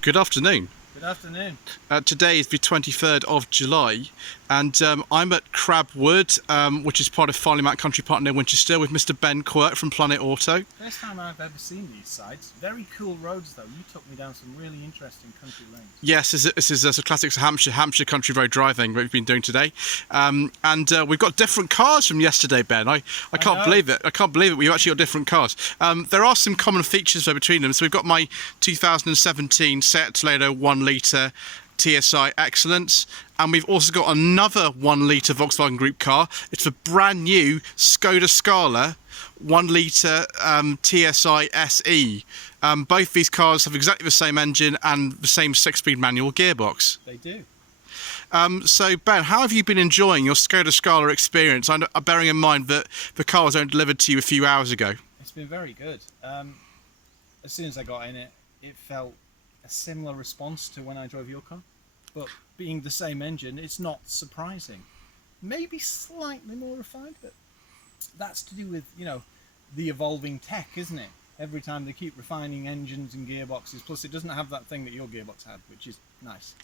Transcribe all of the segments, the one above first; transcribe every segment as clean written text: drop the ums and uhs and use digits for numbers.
Good afternoon. Good afternoon. Today is the 23rd of July and I'm at Crabwood, which is part of Farley Mount Country Park near Winchester, with Mr Ben Quirk from Planet Auto. First time I've ever seen these sites. Very cool roads though. You took me down some really interesting country lanes. Yes, this is a classic Hampshire country road driving that we've been doing today. We've got different cars from yesterday, Ben. I can't believe it. I can't believe it. We've actually got different cars. There are some common features though between them. So we've got my 2017 Seat Toledo 1 litre TSI Excellence, and we've also got another 1 litre Volkswagen Group car. It's a brand new Skoda Scala 1 litre TSI SE. Both these cars have exactly the same engine and the same 6-speed manual gearbox. They do. So Ben, how have you been enjoying your Skoda Scala experience, bearing in mind that the car was only delivered to you a few hours ago? It's been very good. As soon as I got in it, it felt a similar response to when I drove your car, but being the same engine, it's not surprising. Maybe slightly more refined, but that's to do with, you know, the evolving tech, isn't it? Every time they keep refining engines and gearboxes, plus it doesn't have that thing that your gearbox had, which is nice.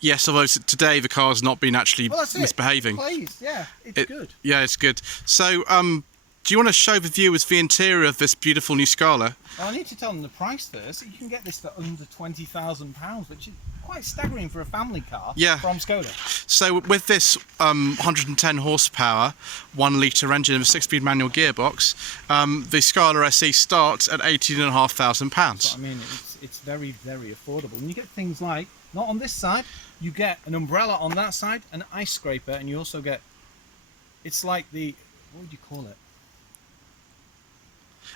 Yes, although today the car's not been actually misbehaving. Please, yeah, it's good. Yeah, it's good. So, do you want to show the viewers the interior of this beautiful new Scala? Well, I need to tell them the price first. You can get this for under £20,000, which is quite staggering for a family car from Skoda. So with this 110 horsepower, 1 litre engine and a 6-speed manual gearbox, the Scala SE starts at £18,500. That's what I mean. It's very, very affordable. And you get things like, not on this side, you get an umbrella on that side, an ice scraper, and you also get, it's like the, what would you call it?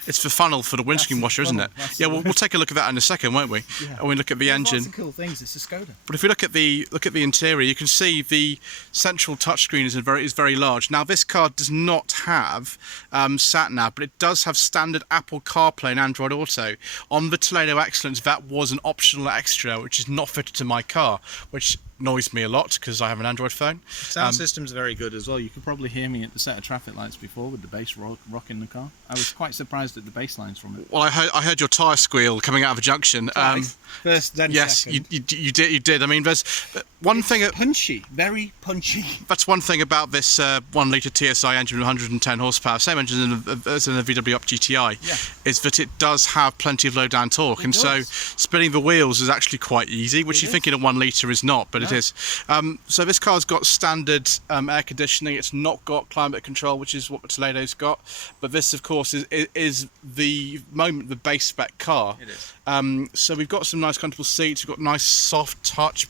It's the funnel for the windscreen washer, isn't it? Yeah, we'll take a look at that in a second, won't we? Yeah. When we look at the engine. Lots of cool things. It's a Skoda. But if we look at the interior, you can see the central touchscreen is very large. Now this car does not have sat nav, but it does have standard Apple CarPlay and Android Auto. On the Toledo Excellence, that was an optional extra, which is not fitted to my car, which annoys me a lot because I have an Android phone. Sound system's very good as well. You could probably hear me at the set of traffic lights before with the bass rocking the car. I was quite surprised at the bass lines from it. Well, I heard your tyre squeal coming out of a junction. First, then yes, second. you did. I mean, there's one thing. Punchy, very punchy. That's one thing about this 1 litre TSI engine with 110 horsepower, same engine as in the VW Up GTI, is that it does have plenty of low down torque, and so spinning the wheels is actually quite easy, which you think in a 1 litre is not, but it is. So this car's got standard air conditioning. It's not got climate control, which is what the Toledo's got. But this, of course, is the base spec car. It is. So we've got some nice comfortable seats. We've got nice soft touch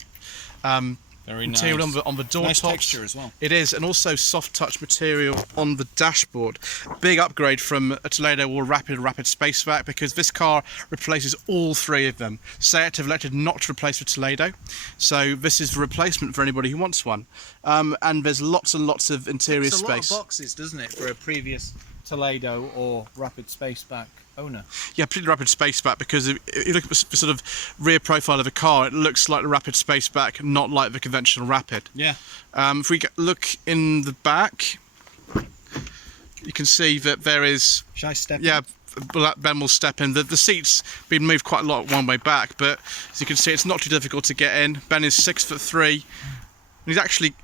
Very material nice. on the door Nice tops. texture as well. It is, and also soft touch material on the dashboard. Big upgrade from a Toledo or Rapid Spaceback, because this car replaces all 3 of them. Seat have elected not to replace the Toledo, so this is the replacement for anybody who wants one. And there's lots and lots of interior space. It's a lot of boxes, doesn't it, for a previous Toledo or Rapid Spaceback owner? Yeah, particularly Rapid Spaceback, because if you look at the sort of rear profile of the car, it looks like the Rapid Spaceback, not like the conventional Rapid. Yeah. If we look in the back, you can see that there is... Shall I step in? Yeah, Ben will step in. The seat's been moved quite a lot one way back, but as you can see, it's not too difficult to get in. Ben is 6'3", and he's actually...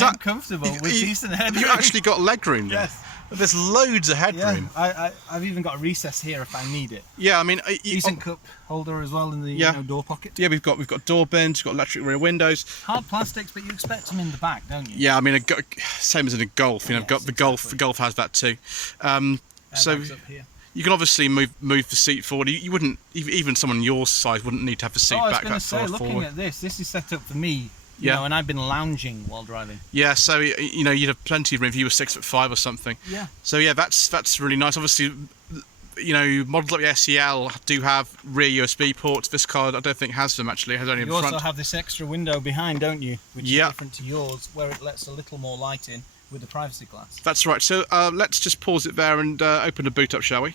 I'm comfortable with decent headroom. You've actually got leg room there. Yes. There's loads of headroom. Yeah, I've even got a recess here if I need it. Yeah, I mean, Decent cup holder as well in the door pocket. Yeah, we've got door bins, we've got electric rear windows. Hard plastics, but you expect them in the back, don't you? Yeah, I mean, same as in a Golf. You know, the Golf has that too. So up here. you can obviously move the seat forward. You wouldn't, even someone your size wouldn't need to have the seat back that far forward. Looking at this is set up for me. You know, and I've been lounging while driving. Yeah, so you know, you'd have plenty of room if you were 6'5" or something. Yeah. So yeah, that's really nice. Obviously, you know, models like the SEL do have rear USB ports. This car, I don't think, has them actually. It has only in front. You also have this extra window behind, don't you? Which is different to yours, where it lets a little more light in with the privacy glass. That's right. So let's just pause it there and open the boot up, shall we?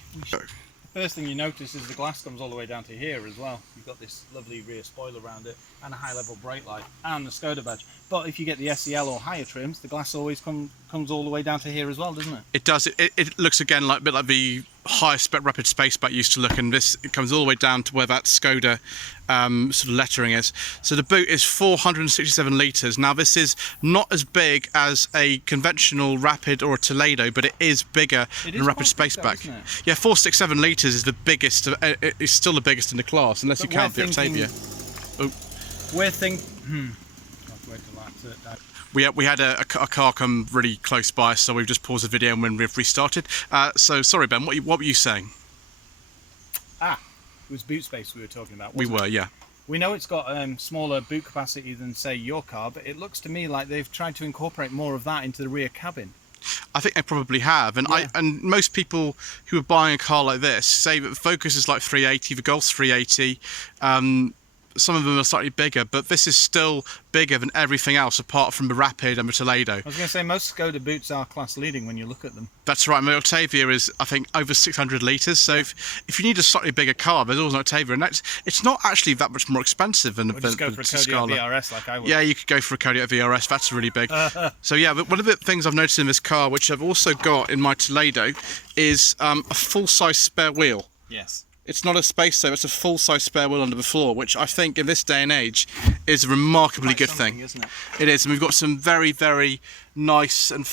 First thing you notice is the glass comes all the way down to here as well. You've got this lovely rear spoiler around it and a high level brake light and the Skoda badge. But if you get the SEL or higher trims, the glass always comes all the way down to here as well, doesn't it? It does. It looks again like a bit like the higher spec rapid spaceback used to look, and this it comes all the way down to where that Skoda sort of lettering is. So the boot is 467 litres. Now this is not as big as a conventional rapid or a Toledo, but it is bigger than a rapid spaceback. Yeah, 467 litres is the biggest. It's still the biggest in the class, unless you count the Octavia. We're thinking. Wait till that. We had a car come really close by, so we've just paused the video and we've restarted. So sorry, Ben, what were you saying? It was boot space we were talking about. We were, yeah. We know it's got smaller boot capacity than, say, your car, but it looks to me like they've tried to incorporate more of that into the rear cabin. I think they probably have, and Yeah. and most people who are buying a car like this say that the Focus is like 380, the Golf's 380. Some of them are slightly bigger, but this is still bigger than everything else apart from the Rapid and the Toledo. I was going to say, most Skoda boots are class leading when you look at them. That's right, my Octavia is, I think, over 600 litres, so if you need a slightly bigger car, there's always an Octavia, and it's not actually that much more expensive than Or just go for a Kodiaq Scala. VRS like I would. Yeah, you could go for a Kodiaq VRS, that's really big. So yeah, but one of the things I've noticed in this car, which I've also got in my Toledo, is a full-size spare wheel. Yes. It's not a space saver, it's a full-size spare wheel under the floor, which I think in this day and age is a remarkably good thing. Isn't it? It is, and we've got some very, very nice and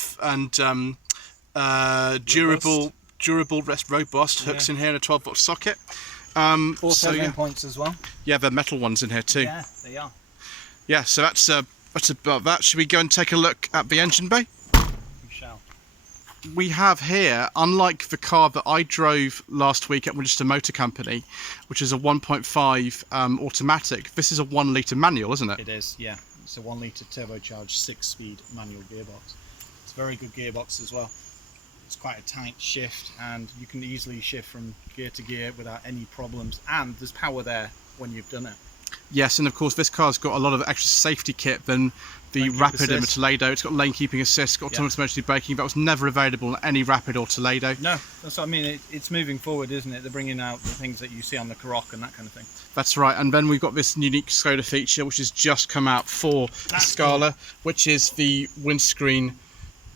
durable, robust hooks in here and a 12-volt socket. Also yeah. points as well. Yeah, they're metal ones in here too. Yeah, they are. Yeah, so that's about that. Should we go and take a look at the engine bay? We shall. We have here, unlike the car that I drove last week at Winchester Motor Company, which is a 1.5 automatic, this is a 1 litre manual, isn't it? It is, yeah. It's a 1 litre turbocharged 6-speed manual gearbox. It's a very good gearbox as well. It's quite a tight shift, and you can easily shift from gear to gear without any problems, and there's power there when you've done it. Yes, and of course this car's got a lot of extra safety kit than the Rapid and the Toledo. It's got lane keeping assist, got autonomous emergency braking. That was never available on any Rapid or Toledo. No, that's what I mean. It's moving forward, isn't it? They're bringing out the things that you see on the Karoq and that kind of thing. That's right, and then we've got this unique Skoda feature which has just come out for the Scala, which is the windscreen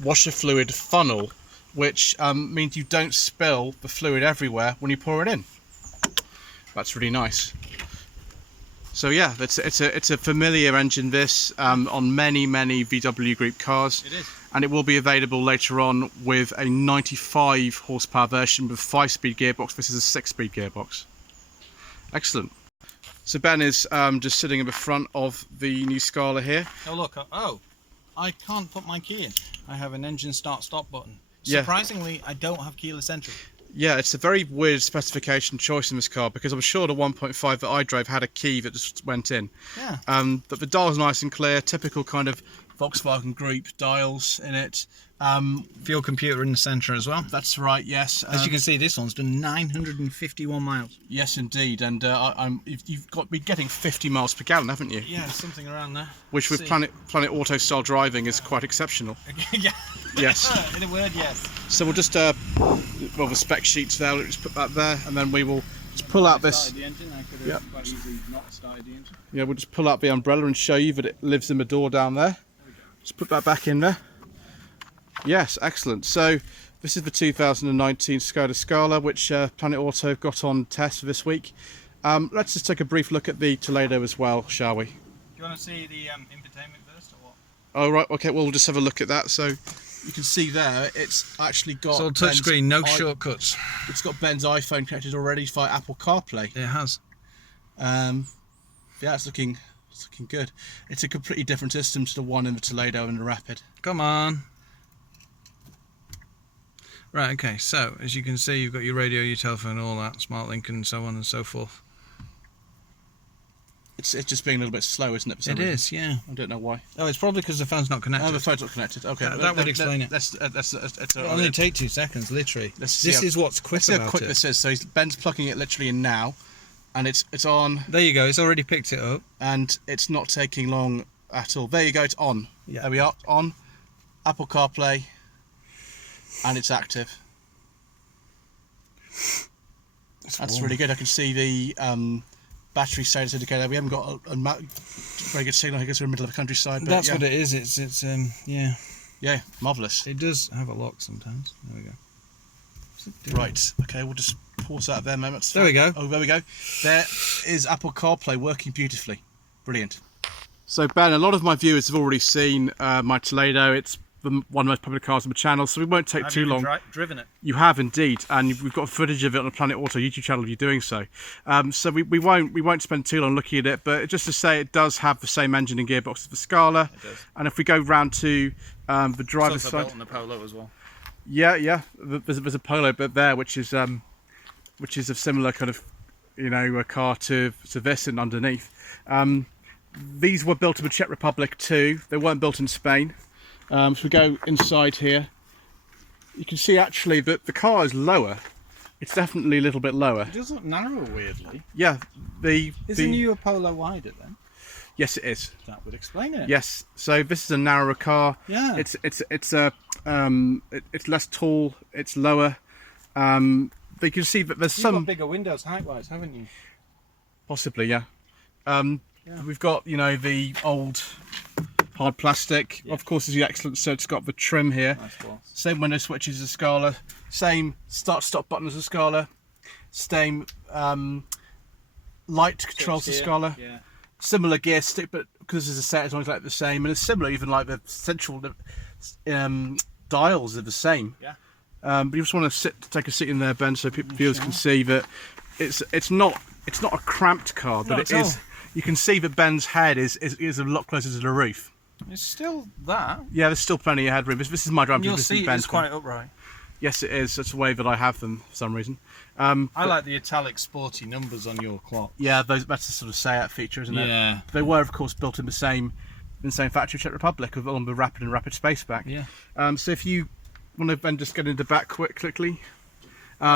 washer fluid funnel, which means you don't spill the fluid everywhere when you pour it in. That's really nice. So yeah, it's a familiar engine, this, on many VW Group cars. It is. And it will be available later on with a 95 horsepower version with 5-speed gearbox. This is a 6-speed gearbox. Excellent. So Ben is just sitting in the front of the new Scala here. Oh look, I can't put my key in. I have an engine start-stop button. Yeah. Surprisingly, I don't have keyless entry. Yeah, it's a very weird specification choice in this car, because I'm sure the 1.5 that I drove had a key that just went in. Yeah. But the dial's nice and clear, typical kind of Volkswagen Group dials in it. Fuel computer in the centre as well. That's right, yes. As you can see, this one's done 951 miles. Yes, indeed, and you've got been getting 50 miles per gallon, haven't you? Yeah, something around there. Which with Planet Auto style driving is quite exceptional. Yeah. Yes. In a word, yes. So we'll just well, the spec sheets there. We'll just put that there, and then we will just pull out this. The engine. I could have quite easily not started the engine. Yeah, we'll just pull out the umbrella and show you that it lives in the door down there. Just put that back in there. Yes, excellent. So this is the 2019 Skoda Scala, which Planet Auto got on test for this week. Let's just take a brief look at the Toledo as well, shall we? Do you want to see the infotainment first, or what? Oh right, okay. Well, we'll just have a look at that. So you can see there, it's actually got. It's all touchscreen, no shortcuts. It's got Ben's iPhone connected already via Apple CarPlay. It has. Yeah, it's looking good. It's a completely different system to the one in the Toledo and the Rapid. Come on. Right, okay, so as you can see, you've got your radio, your telephone, all that, smart link and so on and so forth. It's just being a little bit slow, isn't it? For some It reason? is, yeah. I don't know why. Oh, it's probably because the phone's not connected. Oh, the phone's not connected. Okay, That would explain it. It'll only take 2 seconds, literally. This is what's quick let's see how about quick it. this is. So Ben's plugging it literally in now, and it's on. There you go, it's already picked it up. And it's not taking long at all. There you go, it's on. Yeah. There we are, on. Apple CarPlay, and it's active. That's really good. I can see the battery status indicator. We haven't got a very good signal. I guess we're in the middle of the countryside. But That's yeah. what it is. It's yeah. Yeah, marvellous. It does have a lock sometimes. There we go. Right, okay, we'll just pause that there a moment. There we go. Oh, there we go. There is Apple CarPlay working beautifully. Brilliant. So Ben, a lot of my viewers have already seen my Toledo. It's one of the most popular cars on the channel, so we won't take too long. Driven it? You have indeed, and we've got footage of it on the Planet Auto YouTube channel of you doing so. So we won't spend too long looking at it, but just to say it does have the same engine and gearbox as the Scala. It does. And if we go round to the driver's It's also side, built on the Polo as well. yeah, there's a Polo bit there, which is a similar kind of, a car to this and underneath. These were built in the Czech Republic too. They weren't built in Spain. So we go inside here. You can see actually that the car is lower. It's definitely a little bit lower. It does look narrower, weirdly. Yeah, Isn't your Polo wider then? Yes, it is. That would explain it. Yes. So this is a narrower car. Yeah. It's less tall. It's lower. But you can see that there's You've some got bigger windows height-wise, haven't you? possibly, yeah. We've got the old hard plastic. Yeah. Of course, is the excellent. So it's got the trim here. Nice gloss. Same window switches as the Scala. Same start-stop button as the Scala. Same light controls as the Scala. Yeah. Similar gear stick, but because there's a set, it's always like the same, and it's similar. Even like the central dials are the same. Yeah. But you just want to take a seat in there, Ben, so viewers can see that it's not a cramped car, but Not it at is. all. You can see that Ben's head is a lot closer to the roof. It's still that. Yeah, there's still plenty of headroom. This is my driving You'll position. see Ben's it's quite upright. Yes, it is. That's the way that I have them for some reason. I like the italic sporty numbers on your clock. Yeah, that's the sort of say-out feature, isn't it? Yeah. They were, of course, built in the same factory, Czech Republic, along with rapid and rapid spaceback. Yeah. So if you want to then just get into the back quickly. The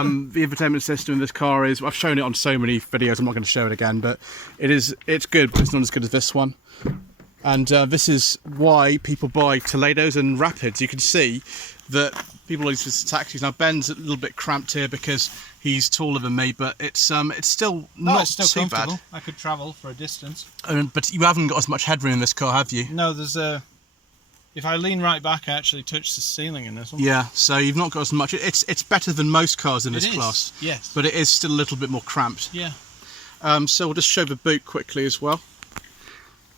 infotainment system in this car is, I've shown it on so many videos, I'm not going to show it again, but it's good, but it's not as good as this one. And this is why people buy Toledos and Rapids. You can see that people use this as taxis. Now Ben's a little bit cramped here because he's taller than me, but it's still not it's still too bad. comfortable. I could travel for a distance. But you haven't got as much headroom in this car, have you? No, there's a... If I lean right back, I actually touch the ceiling in this one. Yeah, so you've not got as much. It's better than most cars in this It is, class. yes. But it is still a little bit more cramped. Yeah. So we'll just show the boot quickly as well.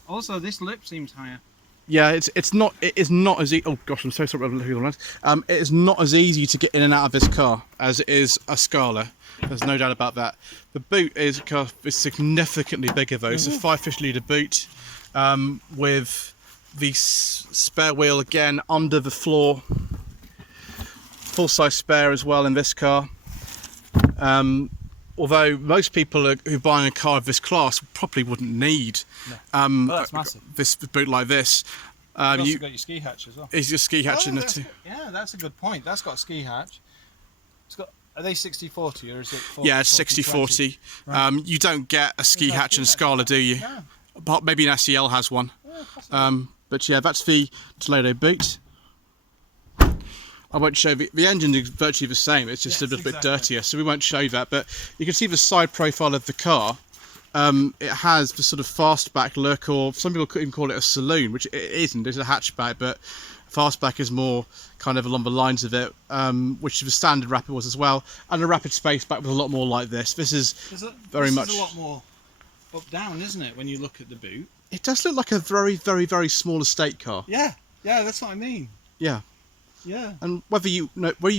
Also, this lip seems higher. Yeah, it is not as easy. Oh gosh, I'm so sorry about looking at the it is not as easy to get in and out of this car as it is a Scala. There's no doubt about that. The boot is significantly bigger though. It's a 550 litre boot with the spare wheel again under the floor. Full size spare as well in this car. Although most people who are buying a car of this class probably wouldn't need that's massive. this boot like this. You've also got your ski hatch as well. Is your ski hatch in there too? Yeah, that's a good point. That's got a ski hatch. It's got. Are they 60/40 or is it 40? Yeah, it's 60/40. Right. You don't get a ski There's no hatch in ski hatch, Scala, do you? No. But maybe an SEL has one. Yeah, possibly. But yeah, that's the Toledo boot. I won't show the engine is virtually the same. It's just a little bit dirtier, so we won't show that. But you can see the side profile of the car. It has the sort of fastback look, or some people could even call it a saloon, which it isn't. It's a hatchback, but fastback is more kind of along the lines of it, which the standard Rapid was as well. And a Rapid Spaceback was a lot more like this. This is very much. This is a lot more up down, isn't it? When you look at the boot. It does look like a very, very, very small estate car. Yeah, that's what I mean. Yeah. Yeah. And whether you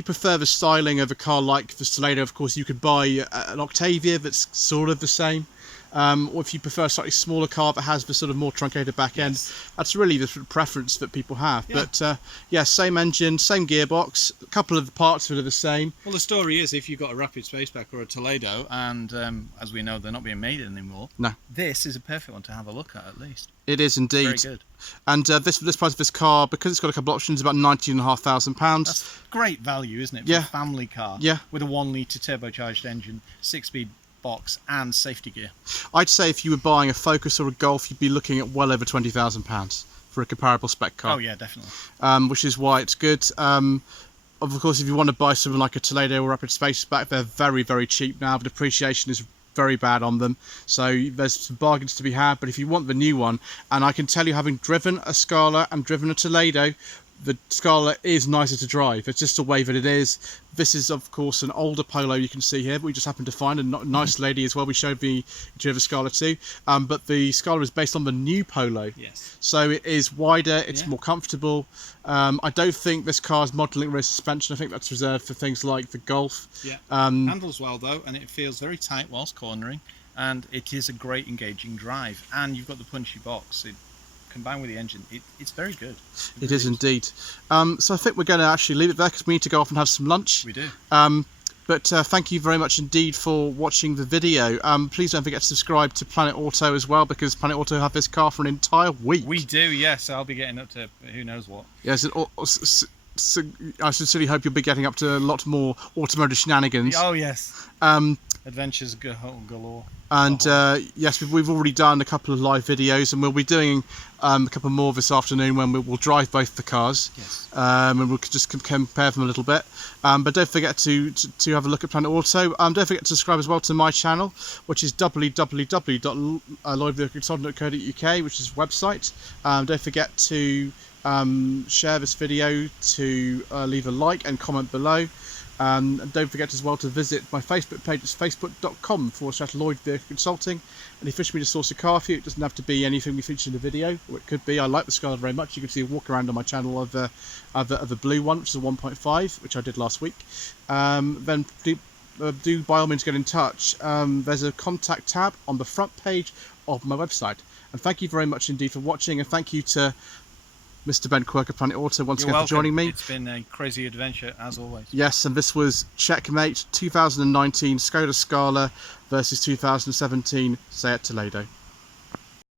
prefer the styling of a car like the Toledo, of course, you could buy an Octavia that's sort of the same. Or if you prefer a slightly smaller car that has the sort of more truncated back end, that's really the sort of preference that people have. Yeah. But yeah, same engine, same gearbox, a couple of the parts that are the same. Well, the story is, if you've got a Rapid Spaceback or a Toledo, and as we know, they're not being made anymore. No, this is a perfect one to have a look at least. it is indeed. Very good. And this price of this car, because it's got a couple of options, about £19,500. That's great value, isn't it? For Yeah. a family car. Yeah. With a 1 litre turbocharged engine, 6-speed box, and safety gear. I'd say if you were buying a Focus or a Golf, you'd be looking at well over £20,000 for a comparable spec car. Oh yeah, definitely. Which is why it's good. Of course, if you want to buy something like a Toledo or Rapid Spaceback, they're very, very cheap now. The depreciation is very bad on them, so there's some bargains to be had. But if you want the new one, and I can tell you, having driven a Scala and driven a Toledo, the Scala is nicer to drive. It's just the way that it is. This is, of course, an older Polo you can see here, but we just happened to find a nice lady as well. We showed the Scala too, but the Scala is based on the new Polo. Yes. So it is wider, it's more comfortable. I don't think this car is modelling rear suspension. I think that's reserved for things like the Golf. Yeah. Handles well though, and it feels very tight whilst cornering, and it is a great engaging drive. And you've got the punchy box. Combined with the engine, it's very good. It is indeed. So I think we're going to actually leave it there because we need to go off and have some lunch. We do. But thank you very much indeed for watching the video. Please don't forget to subscribe to Planet Auto as well, because Planet Auto have this car for an entire week. We do, yes. I'll be getting up to who knows what. Yes, I sincerely hope you'll be getting up to a lot more automotive shenanigans. Oh yes. Adventures galore. And yes, we've already done a couple of live videos, and we'll be doing a couple more this afternoon when we'll drive both the cars. Yes. And we'll just compare them a little bit. But don't forget to have a look at Planet Auto. Don't forget to subscribe as well to my channel, which is www.lloydvehicleconsultant.co.uk, which is a website. Don't forget to share this video, to leave a like and comment below. And don't forget as well to visit my Facebook page. It's facebook.com/Lloyd Vehicle Consulting. And if you wish me to source a car for you, it doesn't have to be anything we featured in the video, or it could be. I like the Scala very much. You can see a walk around on my channel of the blue one, which is a 1.5, which I did last week. Then do by all means get in touch. There's a contact tab on the front page of my website. And thank you very much indeed for watching, and thank you to Mr. Ben Quirk of Planet Auto once again for joining me. It's been a crazy adventure as always. Yes, and this was Checkmate 2019 Skoda Scala versus 2017 Seat Toledo.